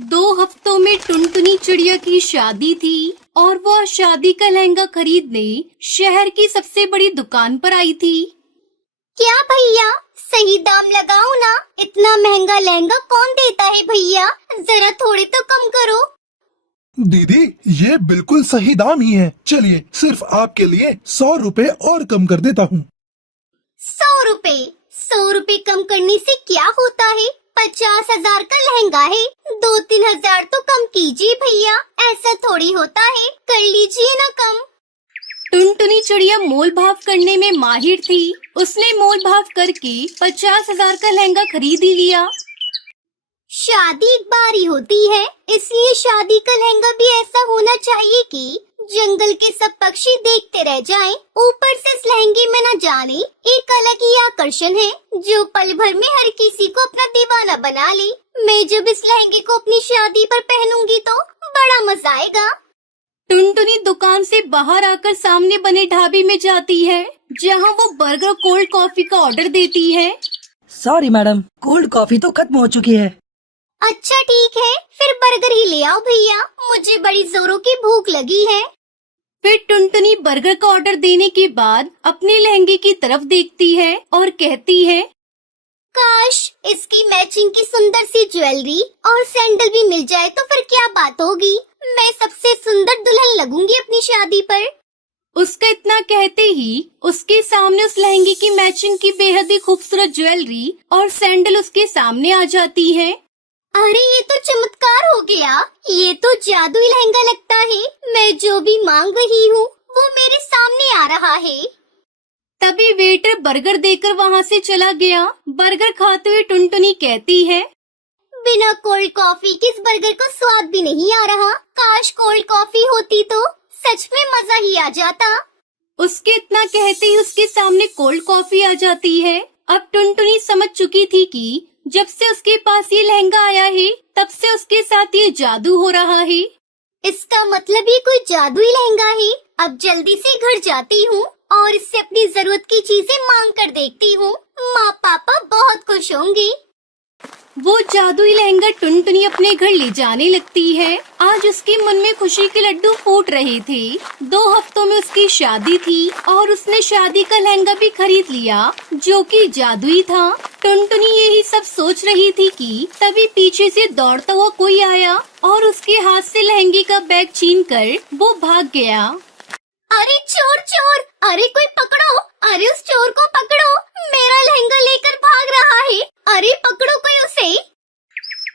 2 हफ्तों में टुनटुनी चिड़िया की शादी थी और वह शादी का लहंगा खरीदने शहर की सबसे बड़ी दुकान पर आई थी। क्या भैया, सही दाम लगाओ ना। इतना महंगा लहंगा कौन देता है भैया, जरा थोड़े तो कम करो। दीदी, ये बिल्कुल सही दाम ही है। चलिए, सिर्फ आपके लिए 100 रुपए और कम कर देता हूँ। 100 रुपए कम करने से क्या होता है? 50,000 का लहंगा है, 2-3 हजार तो कम कीजिए भैया। ऐसा थोड़ी होता है, कर लीजिए ना कम। टुनटुनी चिड़िया मोल भाव करने में माहिर थी। उसने मोल भाव करके 50,000 का लहंगा खरीद ही लिया। शादी एक बार ही होती है, इसलिए शादी का लहंगा भी ऐसा होना चाहिए कि जंगल के सब पक्षी देखते रह जाएं। ऊपर से इस लहंगे में न जाने एक अलग ही आकर्षण है, जो पल भर में हर किसी को अपना दीवाना बना ले। मैं जब इस लहंगे को अपनी शादी पर पहनूंगी तो बड़ा मजा आएगा। टुनटुनी दुकान से बाहर आकर सामने बने ढाबे में जाती है, जहां वो बर्गर कोल्ड कॉफी का ऑर्डर देती है। सॉरी मैडम, कोल्ड कॉफी तो खत्म हो चुकी है। अच्छा ठीक है, फिर बर्गर ही ले आओ भैया, मुझे बड़ी जोरों की भूख लगी है। फिर टुनटुनी बर्गर का ऑर्डर देने के बाद अपने लहंगे की तरफ देखती है और कहती है, काश इसकी मैचिंग की सुंदर सी ज्वेलरी और सैंडल भी मिल जाए तो फिर क्या बात होगी। मैं सबसे सुंदर दुल्हन लगूंगी अपनी शादी पर। उसका इतना कहते ही उसके सामने उस लहंगे की मैचिंग की बेहद ही खूबसूरत ज्वेलरी और सैंडल उसके सामने आ जाती है। अरे ये तो चमत्कार हो गया, ये तो जादुई लहंगा लगता है। मैं जो भी मांग रही हूँ वो मेरे सामने आ रहा है। तभी वेटर बर्गर देकर वहाँ से चला गया। बर्गर खाते हुए टुनटुनी कहती है, बिना कोल्ड कॉफी के इस बर्गर का स्वाद भी नहीं आ रहा। काश कोल्ड कॉफी होती तो सच में मजा ही आ जाता। उसके इतना कहते ही उसके सामने कोल्ड कॉफी आ जाती है। अब टुनटुनी समझ चुकी थी कि जब से उसके पास ये लहंगा आया है, तब से उसके साथ ये जादू हो रहा है। इसका मतलब ये कोई जादुई लहंगा है। अब जल्दी से घर जाती हूँ और इससे अपनी जरूरत की चीजें मांग कर देखती हूँ। माँ पापा बहुत खुश होंगे। वो जादुई लहंगा टुनटुनी अपने घर ले जाने लगती है। आज उसके मन में खुशी के लड्डू फूट रहे थे। 2 हफ्तों में उसकी शादी थी और उसने शादी का लहंगा भी खरीद लिया, जो कि जादुई था। टुनटुनी यही सब सोच रही थी कि तभी पीछे से दौड़ता हुआ कोई आया और उसके हाथ से लहंगे का बैग छीनकर वो भाग गया। अरे चोर चोर, अरे कोई पकड़ो, अरे उस चोर को पकड़ो, मेरा लहंगा लेकर भाग रहा है। अरे पकड़ो कोई उसे।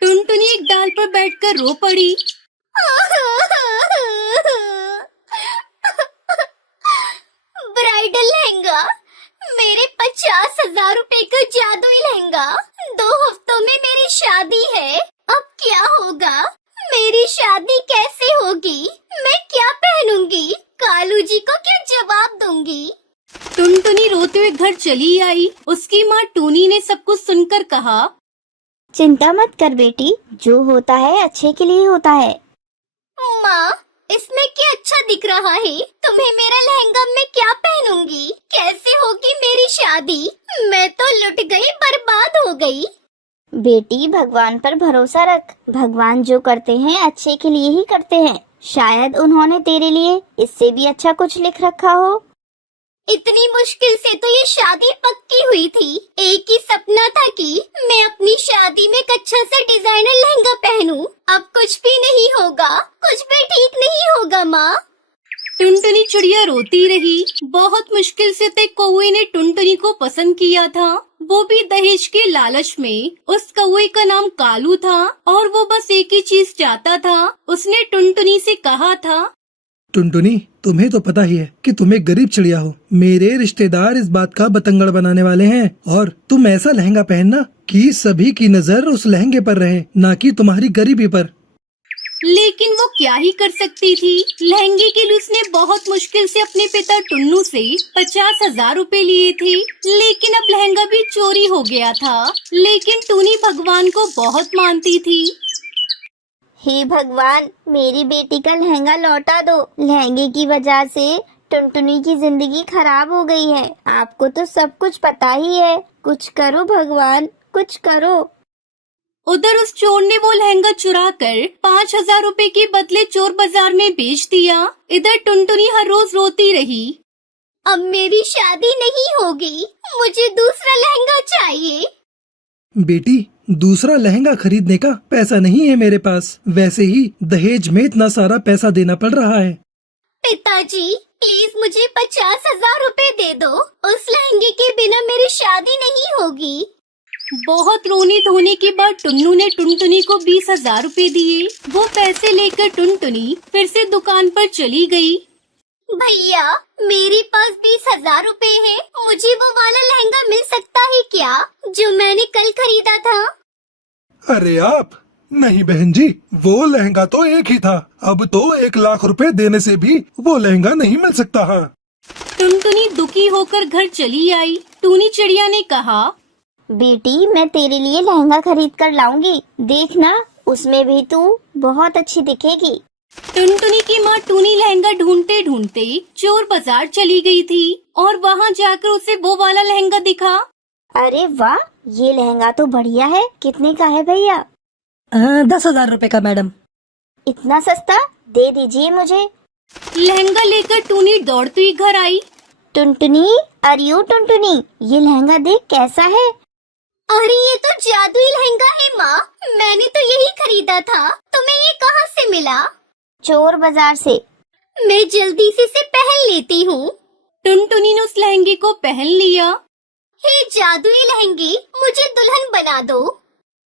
टुनटुनी एक डाल पर बैठकर रो पड़ी। ब्राइडल लहंगा, मेरे 50,000 रुपए का जादुई लहंगा। 2 हफ्तों में मेरी शादी है, अब क्या होगा? मेरी शादी कैसे होगी? मैं क्या पहनूंगी? कालू जी को क्या जवाब दूंगी? टुनटुनी रोते हुए घर चली आई। उसकी माँ टूनी ने सब कुछ सुनकर कहा, चिंता मत कर बेटी, जो होता है अच्छे के लिए होता है। माँ, इसमें क्या अच्छा दिख रहा है? तुम्हें मेरा लहंगा मैं क्या पहनूंगी? कैसे होगी मेरी शादी? मैं तो लुट गई, बर्बाद हो गई। बेटी, भगवान पर भरोसा रख। भगवान जो करते हैं अच्छे के लिए ही करते हैं। शायद उन्होंने तेरे लिए इससे भी अच्छा कुछ लिख रखा हो। इतनी मुश्किल से तो ये शादी पक्की हुई थी। एक ही सपना था कि मैं अपनी शादी में एक अच्छा सा डिजाइनर लहंगा पहनूं। अब कुछ भी नहीं होगा, कुछ भी ठीक नहीं होगा। माँ, टुनटुनी चिड़िया रोती रही। बहुत मुश्किल से तक कौवे ने टुनटुनी को पसंद किया था, वो भी दहेज के लालच में। उस कौवे का नाम कालू था और वो बस एक ही चीज चाहता था। उसने टुनटुनी से कहा था, टुनटुनी, तुम्हें तो पता ही है कि तुम एक गरीब चिड़िया हो। मेरे रिश्तेदार इस बात का बतंगड़ बनाने वाले हैं और तुम ऐसा लहंगा पहनना कि सभी की नजर उस लहंगे पर रहे, ना कि तुम्हारी गरीबी पर। लेकिन वो क्या ही कर सकती थी। लहंगे के लिए उसने बहुत मुश्किल से अपने पिता टुन्नू से 50,000 रुपए लिए थे, लेकिन अब लहंगा भी चोरी हो गया था। लेकिन टूनी भगवान को बहुत मानती थी। हे भगवान, मेरी बेटी का लहंगा लौटा दो। लहंगे की वजह से टुनटुनी की जिंदगी खराब हो गई है। आपको तो सब कुछ पता ही है। कुछ करो भगवान, कुछ करो। उधर उस चोर ने वो लहंगा चुरा कर 5,000 रुपए के बदले चोर बाजार में बेच दिया। इधर टुनटुनी हर रोज रोती रही। अब मेरी शादी नहीं होगी, मुझे दूसरा लहंगा चाहिए। बेटी, दूसरा लहंगा खरीदने का पैसा नहीं है मेरे पास। वैसे ही दहेज में इतना सारा पैसा देना पड़ रहा है। पिताजी, प्लीज मुझे 50,000 रुपए दे दो। उस लहंगे के बिना मेरी शादी नहीं होगी। बहुत रोने धोने के बाद टुन्नू ने टुनटुनी को 20,000 रुपए दिए। वो पैसे लेकर टुनटुनी फिर से दुकान पर चली गई। भैया, मेरे पास 20,000 रुपए है। मुझे वो वाला लहंगा मिल सकता है क्या, जो मैंने कल खरीदा था? अरे आप नहीं बहन जी, वो लहंगा तो एक ही था। अब तो 1,00,000 रुपए देने से भी वो लहंगा नहीं मिल सकता है। टुनटुनी दुखी होकर घर चली आई। टूनी चिड़िया ने कहा, बेटी मैं तेरे लिए लहंगा खरीद कर लाऊंगी, देखना उसमें भी तू बहुत अच्छी दिखेगी। टुनटुनी की माँ टूनी लहंगा ढूंढते ढूंढते चोर बाजार चली गई थी और वहाँ जाकर उसे वो वाला लहंगा दिखा। अरे वाह, ये लहंगा तो बढ़िया है। कितने का है भैया? 10,000 रुपए का मैडम। इतना सस्ता? दे दीजिए मुझे। लहंगा लेकर टूनी दौड़ती घर आई। टुनटुनी, अरे ओ टुनटुनी, ये लहंगा देख कैसा है। अरे ये तो जादुई लहंगा है माँ, मैंने तो यही खरीदा था। तुम्हें ये कहाँ से मिला? चोर बाजार से। मैं जल्दी से इसे पहन लेती हूँ। टुनटुनी ने उस लहंगे को पहन लिया हे जादुई लहंगे, मुझे दुल्हन बना दो।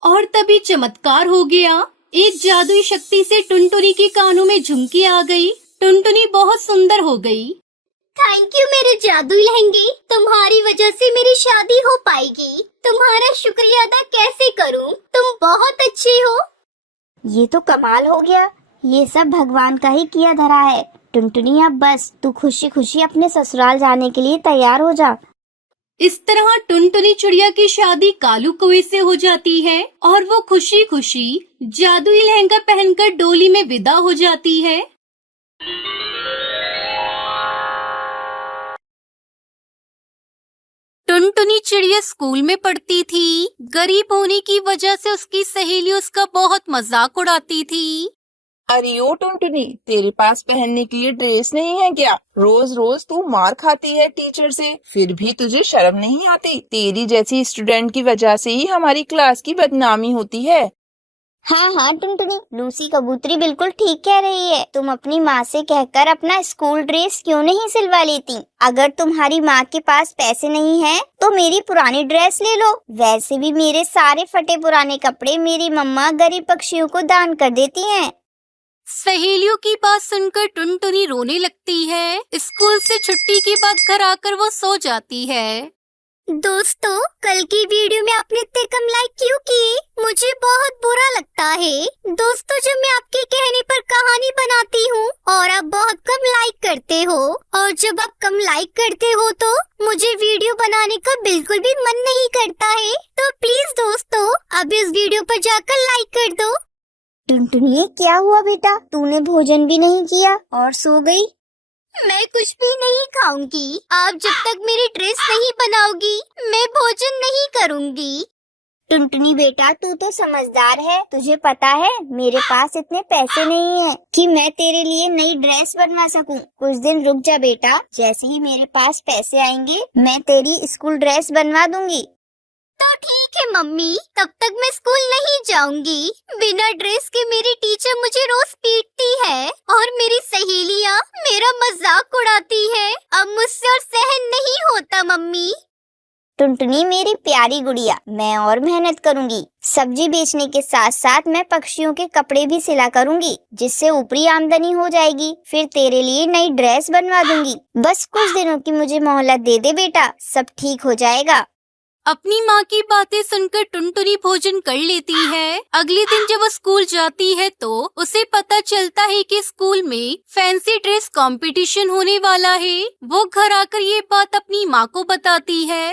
और तभी चमत्कार हो गया। एक जादुई शक्ति से टुनटुनी के कानों में झुमकी आ गई। टुनटुनी बहुत सुंदर हो गई। थैंक यू मेरे जादुई लहंगे, तुम्हारी वजह से मेरी शादी हो पाएगी। तुम्हारा शुक्रिया अदा कैसे करूं? तुम बहुत अच्छी हो। ये तो कमाल हो गया। ये सब भगवान का ही किया धरा है। टुनटुनी अब बस तू खुशी खुशी अपने ससुराल जाने के लिए तैयार हो जा। इस तरह टुनटुनी चिड़िया की शादी कालू कौवे से हो जाती है और वो खुशी खुशी जादुई लहंगा पहनकर डोली में विदा हो जाती है। टुनटुनी चिड़िया स्कूल में पढ़ती थी। गरीब होने की वजह से उसकी सहेली उसका बहुत मजाक उड़ाती थी। अरे ओ टुनटुनी, तेरे पास पहनने के लिए ड्रेस नहीं है क्या? रोज रोज तू मार खाती है टीचर से, फिर भी तुझे शर्म नहीं आती? तेरी जैसी स्टूडेंट की वजह से ही हमारी क्लास की बदनामी होती है। हाँ हाँ टुनटुनी, लूसी कबूतरी बिल्कुल ठीक कह रही है। तुम अपनी माँ से कहकर अपना स्कूल ड्रेस क्यों नहीं सिलवा लेती? अगर तुम्हारी माँ के पास पैसे नहीं हैं, तो मेरी पुरानी ड्रेस ले लो। वैसे भी मेरे सारे फटे पुराने कपड़े मेरी मम्मा गरीब पक्षियों को दान कर देती हैं। सहेलियों की बात सुनकर टुनटुनी रोने लगती है। स्कूल से छुट्टी के बाद घर आकर वो सो जाती है। दोस्तों, कल की वीडियो में आपने इतने कम लाइक क्यों किए? मुझे बहुत बुरा लगता है। दोस्तों, जब मैं आपके कहने पर कहानी बनाती हूँ और आप बहुत कम लाइक करते हो, और जब आप कम लाइक करते हो तो मुझे वीडियो बनाने का बिल्कुल भी मन नहीं करता है। तो प्लीज दोस्तों, अभी इस वीडियो पर जाकर लाइक कर दो। टुनटुनी, क्या हुआ बेटा? तूने भोजन भी नहीं किया और सो गई? मैं कुछ भी नहीं खाऊंगी। आप जब तक मेरी ड्रेस नहीं बनाओगी, मैं भोजन नहीं करूंगी। टुनटुनी बेटा, तू तो समझदार है। तुझे पता है मेरे पास इतने पैसे नहीं है कि मैं तेरे लिए नई ड्रेस बनवा सकूं। कुछ दिन रुक जा बेटा, जैसे ही मेरे पास पैसे आएंगे मैं तेरी स्कूल ड्रेस बनवा दूंगी। तो ठीक है मम्मी, तब तक मैं स्कूल नहीं जाऊंगी। बिना ड्रेस के मेरी टीचर मुझे रोज पीटती है और मेरी सहेलियाँ मेरा मजाक उड़ाती है। अब मुझसे और सहन नहीं होता मम्मी। टुनटुनी मेरी प्यारी गुड़िया, मैं और मेहनत करूंगी। सब्जी बेचने के साथ साथ मैं पक्षियों के कपड़े भी सिला करूंगी, जिससे ऊपरी आमदनी हो जाएगी। फिर तेरे लिए नई ड्रेस बनवा दूंगी। बस कुछ दिनों की मुझे मोहलत दे दे बेटा, सब ठीक हो जाएगा। अपनी माँ की बातें सुनकर टुनटुनी भोजन कर लेती है। अगले दिन जब वो स्कूल जाती है तो उसे पता चलता है कि स्कूल में फैंसी ड्रेस कंपटीशन होने वाला है। वो घर आकर ये बात अपनी माँ को बताती है।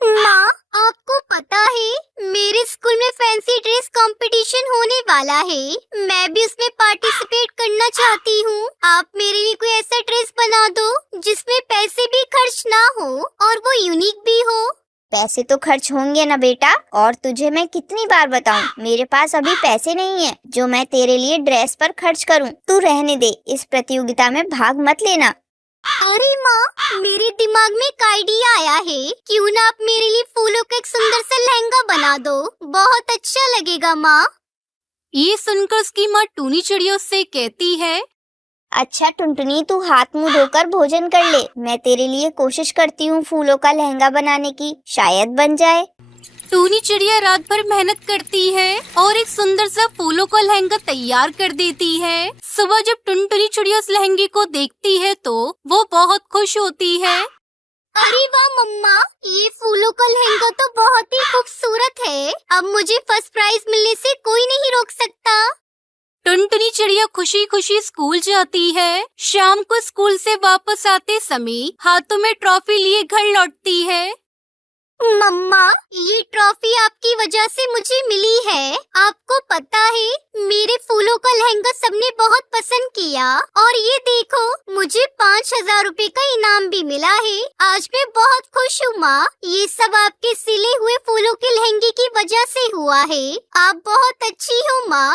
माँ, आपको पता है मेरे स्कूल में फैंसी ड्रेस कंपटीशन होने वाला है। मैं भी उसमें पार्टिसिपेट करना चाहती हूँ। आप मेरे लिए कोई ऐसा ड्रेस बना दो जिसमें पैसे भी खर्च ना हो और वो यूनिक भी हो। पैसे तो खर्च होंगे ना बेटा। और तुझे मैं कितनी बार बताऊं, मेरे पास अभी पैसे नहीं है जो मैं तेरे लिए ड्रेस पर खर्च करूं। तू रहने दे, इस प्रतियोगिता में भाग मत लेना। अरे माँ, मेरे दिमाग में एक आइडिया आया है। क्यों ना आप मेरे लिए फूलों का एक सुंदर सा लहंगा बना दो, बहुत अच्छा लगेगा माँ। ये सुनकर उसकी माँ टूनी चिड़िया उससे कहती है, अच्छा टुनटुनी, तू हाथ मुंह धोकर भोजन कर ले। मैं तेरे लिए कोशिश करती हूँ फूलों का लहंगा बनाने की, शायद बन जाए। टूनी चिड़िया रात भर मेहनत करती है और एक सुंदर सा फूलों का लहंगा तैयार कर देती है। सुबह जब टुनटुनी चिड़िया उस लहंगे को देखती है तो वो बहुत खुश होती है। अरे वाह मम्मा, ये फूलों का लहंगा तो बहुत ही खूबसूरत है। अब मुझे फर्स्ट प्राइज मिलने से कोई नहीं रोक सकता। टुनटुनी चिड़िया खुशी खुशी स्कूल जाती है। शाम को स्कूल से वापस आते समय हाथों में ट्रॉफी लिए घर लौटती है। मम्मा, ये ट्रॉफी आपकी वजह से मुझे मिली है। आपको पता है, मेरे फूलों का लहंगा सबने बहुत पसंद किया और ये देखो, मुझे 5,000 रुपए का इनाम भी मिला है। आज मैं बहुत खुश हूँ माँ। ये सब आपके सिले हुए फूलों के लहंगे की वजह से हुआ है। आप बहुत अच्छी हो माँ।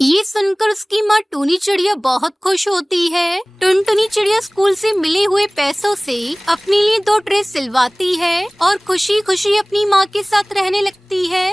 ये सुनकर उसकी माँ टूनी चिड़िया बहुत खुश होती है। टुनटुनी चिड़िया स्कूल से मिले हुए पैसों से अपने लिए 2 ड्रेस सिलवाती है और खुशी खुशी अपनी माँ के साथ रहने लगती है।